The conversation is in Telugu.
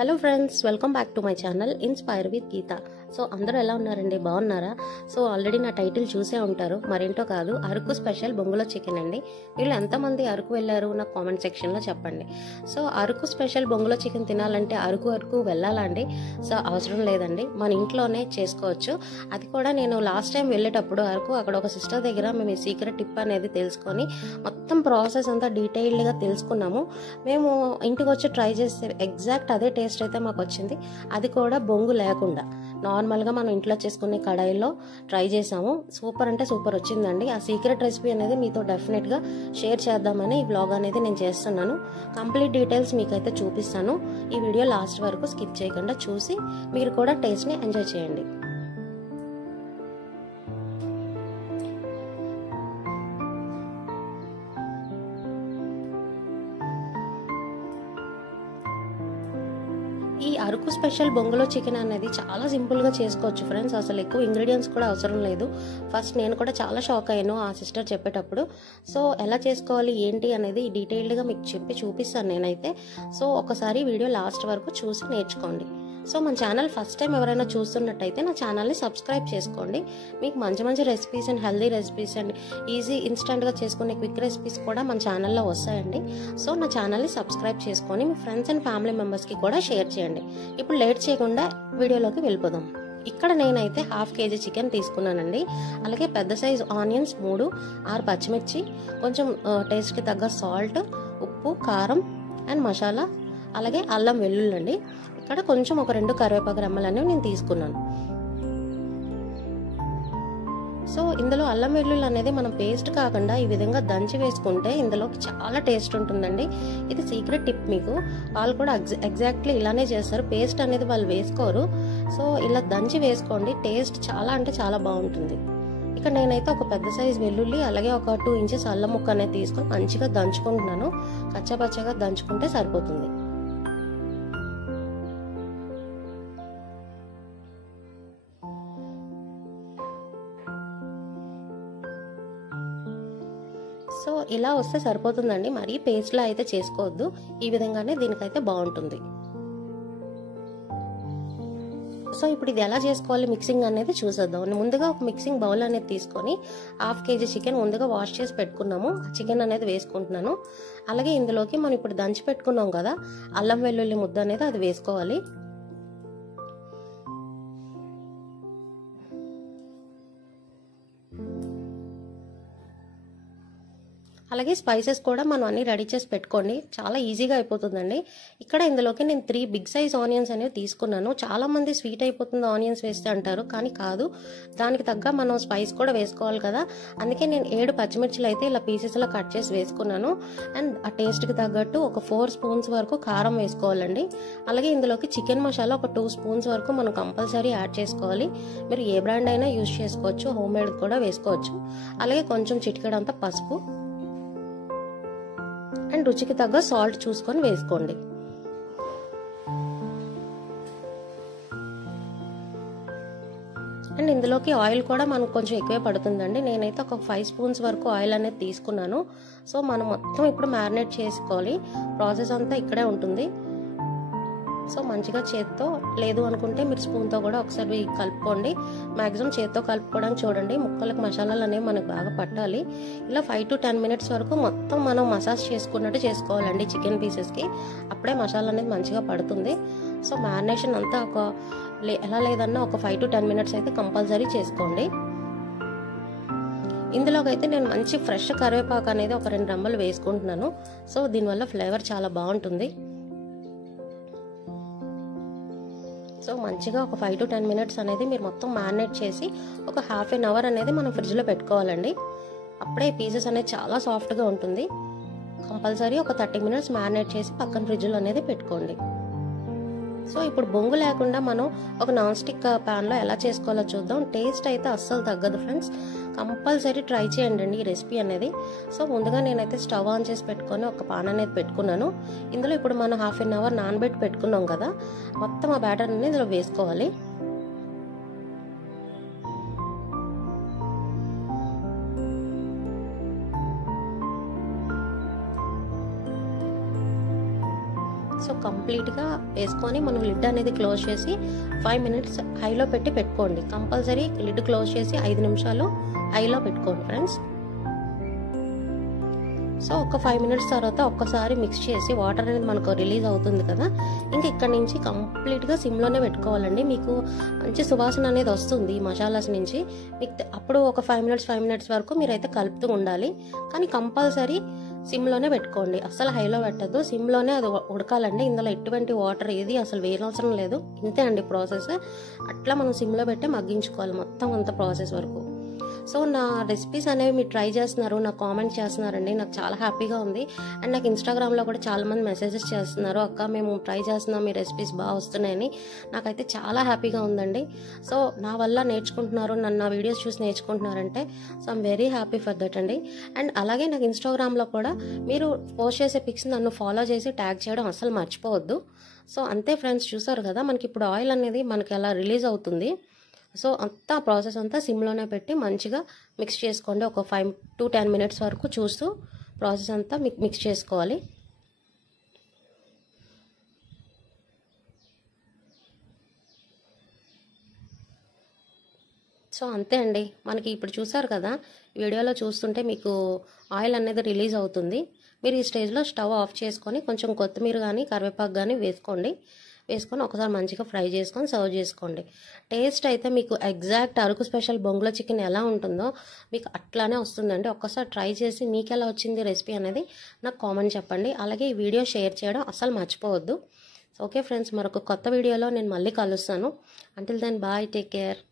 Hello friends, welcome back to my channel inspire with Geetha. So అందరూ ఎలా ఉన్నారండి? బాగున్నారా? సో ఆల్రెడీ నా టైటిల్ చూసే ఉంటారు, మరేంటో కాదు, అరకు స్పెషల్ బొంగులో చికెన్ అండి. వీళ్ళు ఎంతమంది అరకు వెళ్ళారు నా కామెంట్ సెక్షన్లో చెప్పండి. సో అరకు స్పెషల్ బొంగులో చికెన్ తినాలంటే అరకు వెళ్ళాలా అండి? సో అవసరం లేదండి, మన ఇంట్లోనే చేసుకోవచ్చు. అది కూడా నేను లాస్ట్ టైం వెళ్ళేటప్పుడు అరకు అక్కడ ఒక సిస్టర్ దగ్గర మేము ఈ సీక్రెట్ టిప్ అనేది తెలుసుకొని మొత్తం ప్రాసెస్ అంతా డీటెయిల్డ్గా తెలుసుకున్నాము. మేము ఇంటికి వచ్చి ట్రై చేస్తే ఎగ్జాక్ట్ అదే టేస్ట్ అయితే మాకు వచ్చింది. అది కూడా బొంగు లేకుండా నార్మల్గా మనం ఇంట్లో చేసుకునే కడాయిలో ట్రై చేసాము. సూపర్ అంటే సూపర్ వచ్చిందండి. ఆ సీక్రెట్ రెసిపీ అనేది మీతో డెఫినెట్గా షేర్ చేద్దామని ఈ వ్లాగ్ అనేది నేను చేస్తున్నాను. కంప్లీట్ డీటెయిల్స్ మీకైతే చూపిస్తాను. ఈ వీడియో లాస్ట్ వరకు స్కిప్ చేయకుండా చూసి మీరు కూడా టేస్ట్ని ఎంజాయ్ చేయండి. ఈ అరకు స్పెషల్ బొంగులో చికెన్ అనేది చాలా సింపుల్గా చేసుకోవచ్చు ఫ్రెండ్స్. అసలు ఎక్కువ ఇంగ్రీడియంట్స్ కూడా అవసరం లేదు. ఫస్ట్ నేను కూడా చాలా షాక్ అయ్యాను ఆ సిస్టర్ చెప్పేటప్పుడు. సో ఎలా చేసుకోవాలి ఏంటి అనేది డీటెయిల్డ్గా మీకు చెప్పి చూపిస్తాను నేనైతే. సో ఒకసారి వీడియో లాస్ట్ వరకు చూసి నేర్చుకోండి. సో మన ఛానల్ ఫస్ట్ టైం ఎవరైనా చూస్తున్నట్టయితే నా ఛానల్ని సబ్స్క్రైబ్ చేసుకోండి. మీకు మంచి మంచి recipes and healthy recipes and easy ఇన్స్టెంట్గా చేసుకునే క్విక్ రెసిపీస్ కూడా మన ఛానల్లో వస్తాయండి. సో నా ఛానల్ని సబ్స్క్రైబ్ చేసుకొని మీ ఫ్రెండ్స్ అండ్ ఫ్యామిలీ మెంబర్స్కి కూడా షేర్ చేయండి. ఇప్పుడు లేట్ చేయకుండా వీడియోలోకి వెళ్ళిపోదాం. ఇక్కడ నేనైతే 1/2 kg చికెన్ తీసుకున్నానండి. అలాగే పెద్ద సైజు ఆనియన్స్ 3, 6 పచ్చిమిర్చి, కొంచెం టేస్ట్కి తగ్గ సాల్ట్, ఉప్పు, కారం అండ్ మసాలా, అలాగే అల్లం వెల్లుల్లి అండి. ఇక్కడ కొంచెం ఒక 2 కరివేపాకు రెమ్మలు అనేవి నేను తీసుకున్నాను. సో ఇందులో అల్లం వెల్లుల్లి అనేది మనం పేస్ట్ కాకుండా ఈ విధంగా దంచి వేసుకుంటే ఇందులోకి చాలా టేస్ట్ ఉంటుందండి. ఇది సీక్రెట్ టిప్. మీకు వాళ్ళు కూడా ఎగ్జాక్ట్లీ ఇలానే చేస్తారు. పేస్ట్ అనేది వాళ్ళు వేసుకోరు. సో ఇలా దంచి వేసుకోండి, టేస్ట్ చాలా అంటే చాలా బాగుంటుంది. ఇక్కడ నేనైతే ఒక పెద్ద సైజు వెల్లుల్లి అలాగే ఒక 2 ఇంచెస్ అల్లం ముక్క అనేది తీసుకొని మంచిగా దంచుకుంటున్నాను. కచ్చాపచ్చగా దంచుకుంటే సరిపోతుంది. సో ఇలా వస్తే సరిపోతుందండి, మరీ పేస్ట్లా అయితే చేసుకోవద్దు. ఈ విధంగానే దీనికైతే బాగుంటుంది. సో ఇప్పుడు ఇది ఎలా చేసుకోవాలి మిక్సింగ్ అనేది చూసేద్దాం. ముందుగా ఒక మిక్సింగ్ బౌల్ అనేది తీసుకొని 1/2 kg చికెన్ ముందుగా వాష్ చేసి పెట్టుకున్నాము. ఆ చికెన్ అనేది వేసుకుంటున్నాను. అలాగే ఇందులోకి మనం ఇప్పుడు దంచి పెట్టుకున్నాం కదా అల్లం వెల్లుల్లి ముద్ద అనేది అది వేసుకోవాలి. అలాగే స్పైసెస్ కూడా మనం అన్ని రెడీ చేసి పెట్టుకోండి, చాలా ఈజీగా అయిపోతుందండి. ఇక్కడ ఇందులోకి నేను 3 బిగ్ సైజ్ ఆనియన్స్ అనేవి తీసుకున్నాను. చాలా మంది స్వీట్ అయిపోతుంది ఆనియన్స్ వేస్తే అంటారు, కానీ కాదు, దానికి తగ్గ మనం స్పైస్ కూడా వేసుకోవాలి కదా. అందుకే నేను 7 పచ్చిమిర్చిలు అయితే ఇలా పీసెస్లో కట్ చేసి వేసుకున్నాను. అండ్ ఆ టేస్ట్కి తగ్గట్టు ఒక 4 స్పూన్స్ వరకు కారం వేసుకోవాలండి. అలాగే ఇందులోకి చికెన్ మసాలా ఒక 2 స్పూన్స్ వరకు మనం కంపల్సరీ యాడ్ చేసుకోవాలి. మీరు ఏ బ్రాండ్ అయినా యూజ్ చేసుకోవచ్చు, హోమ్ మేడ్ కూడా వేసుకోవచ్చు. అలాగే కొంచెం చిటికెడంతా పసుపు అండ్ రుచికి తగ్గ సాల్ట్ చూసుకొని వేసుకోండి. అండ్ ఇందులోకి ఆయిల్ కూడా మనకు కొంచెం ఎక్కువే పడుతుందండి. నేనైతే ఒక 5 స్పూన్స్ వరకు ఆయిల్ అనేది తీసుకున్నాను. సో మనం మొత్తం ఇప్పుడు మ్యారినేట్ చేసుకోవాలి. ప్రాసెస్ అంతా ఇక్కడే ఉంటుంది. సో మంచిగా చేత్తో, లేదు అనుకుంటే మీరు స్పూన్తో కూడా ఒకసారి కలుపుకోండి. మ్యాక్సిమం చేత్తో కలుపుకోవడానికి చూడండి. ముక్కలకు మసాలాలు అనేవి మనకు బాగా పట్టాలి. ఇలా 5 to 10 minutes వరకు మొత్తం మనం మసాజ్ చేసుకున్నట్టు చేసుకోవాలండి చికెన్ పీసెస్కి. అప్పుడే మసాలా అనేది మంచిగా పడుతుంది. సో మ్యారినేషన్ అంతా ఎలా లేదన్నా ఒక 5 to 10 minutes అయితే కంపల్సరీ చేసుకోండి. ఇందులోకి అయితే నేను మంచి ఫ్రెష్ కరివేపాకు అనేది ఒక 2 రెమ్మలు వేసుకుంటున్నాను. సో దీనివల్ల ఫ్లేవర్ చాలా బాగుంటుంది. సో మంచిగా ఒక 5 to 10 minutes అనేది మీరు మొత్తం మ్యారినేట్ చేసి ఒక 1/2 hour అనేది మనం ఫ్రిడ్జ్లో పెట్టుకోవాలండి. అప్పుడే పీసెస్ అనేది చాలా సాఫ్ట్గా ఉంటుంది. కంపల్సరీ ఒక 30 minutes మ్యారినేట్ చేసి పక్కన ఫ్రిడ్జ్లో అనేది పెట్టుకోండి. సో ఇప్పుడు బొంగు లేకుండా మనం ఒక నాన్ స్టిక్ ప్యాన్లో ఎలా చేసుకోవాలో చూద్దాం. టేస్ట్ అయితే అస్సలు తగ్గదు ఫ్రెండ్స్, కంపల్సరీ ట్రై చేయండి ఈ రెసిపీ అనేది. సో ముందుగా నేనైతే స్టవ్ ఆన్ చేసి పెట్టుకొని ఒక పాన్ అనేది పెట్టుకున్నాను. ఇందులో ఇప్పుడు మనం 1/2 hour నానబెట్టి పెట్టుకున్నాం కదా, మొత్తం ఆ బ్యాటర్ అనేది ఇందులో వేసుకోవాలి. సో కంప్లీట్గా వేసుకొని మనం లిడ్ అనేది క్లోజ్ చేసి 5 మినిట్స్ హైలో పెట్టుకోండి. కంపల్సరీ లిడ్ క్లోజ్ చేసి 5 నిమిషాలు హైలో పెట్టుకోండి ఫ్రెండ్స్. సో ఒక 5 మినిట్స్ తర్వాత ఒక్కసారి మిక్స్ చేసి వాటర్ అనేది మనకు రిలీజ్ అవుతుంది కదా, ఇంకా ఇక్కడ నుంచి కంప్లీట్గా సిమ్లోనే పెట్టుకోవాలండి. మీకు మంచి సువాసన అనేది వస్తుంది ఈ మసాలాస్ నుంచి. మీకు అప్పుడు ఒక 5 మినిట్స్ వరకు మీరైతే కలుపుతూ ఉండాలి. కానీ కంపల్సరీ సిమ్లోనే పెట్టుకోండి, అసలు హైలో పెట్టద్దు. సిమ్లోనే అది ఉడకాలండి. ఇందులో ఎటువంటి వాటర్ ఏది అసలు వేయనవసరం లేదు. ఇంతే అండి ప్రాసెస్. అట్లా మనం సిమ్లో పెట్టి మగ్గించుకోవాలి మొత్తం అంత ప్రాసెస్ వరకు. సో నా రెసిపీస్ అనేవి మీరు ట్రై చేస్తున్నారు, నాకు కామెంట్ చేస్తున్నారండి, నాకు చాలా హ్యాపీగా ఉంది. అండ్ నాకు ఇన్స్టాగ్రామ్లో కూడా చాలామంది మెసేజెస్ చేస్తున్నారు, అక్క మేము ట్రై చేస్తున్నాం, మీ రెసిపీస్ బాగా వస్తున్నాయని. నాకైతే చాలా హ్యాపీగా ఉందండి. సో నా వల్ల నేర్చుకుంటున్నారు, నన్ను నా వీడియోస్ చూసి నేర్చుకుంటున్నారంటే so I'm very happy for that అండి. అండ్ అలాగే నాకు ఇన్స్టాగ్రామ్లో కూడా మీరు పోస్ట్ చేసే పిక్స్ నన్ను ఫాలో చేసి ట్యాగ్ చేయడం అసలు మర్చిపోవద్దు. సో అంతే ఫ్రెండ్స్, చూసారు కదా మనకి ఇప్పుడు ఆయిల్ అనేది మనకి ఎలా రిలీజ్ అవుతుంది. సో అంతా ప్రాసెస్ అంతా సిమ్లోనే పెట్టి మంచిగా మిక్స్ చేసుకోండి. ఒక 5 to 10 మినిట్స్ వరకు చూస్తూ ప్రాసెస్ అంతా మిక్స్ చేసుకోవాలి. సో అంతే అండి, మనకి ఇప్పుడు చూసారు కదా వీడియోలో చూస్తుంటే మీకు ఆయిల్ అనేది రిలీజ్ అవుతుంది. మీరు ఈ స్టేజ్లో స్టవ్ ఆఫ్ చేసుకొని కొంచెం కొత్తిమీర కానీ కరివేపాకు కానీ వేసుకొని ఒకసారి మంచిగా ఫ్రై చేసుకొని సర్వ్ చేసుకోండి. టేస్ట్ అయితే మీకు ఎగ్జాక్ట్ అరకు స్పెషల్ బొంగులో చికెన్ ఎలా ఉంటుందో మీకు అట్లానే వస్తుందండి. ఒక్కసారి ట్రై చేసి మీకు ఎలా వచ్చింది రెసిపీ అనేది నాకు కామెంట్ చెప్పండి. అలాగే ఈ వీడియో షేర్ చేయడం అసలు మర్చిపోవద్దు. ఓకే ఫ్రెండ్స్, మరొక కొత్త వీడియోలో నేను మళ్ళీ కలుస్తాను. Until then bye, take care.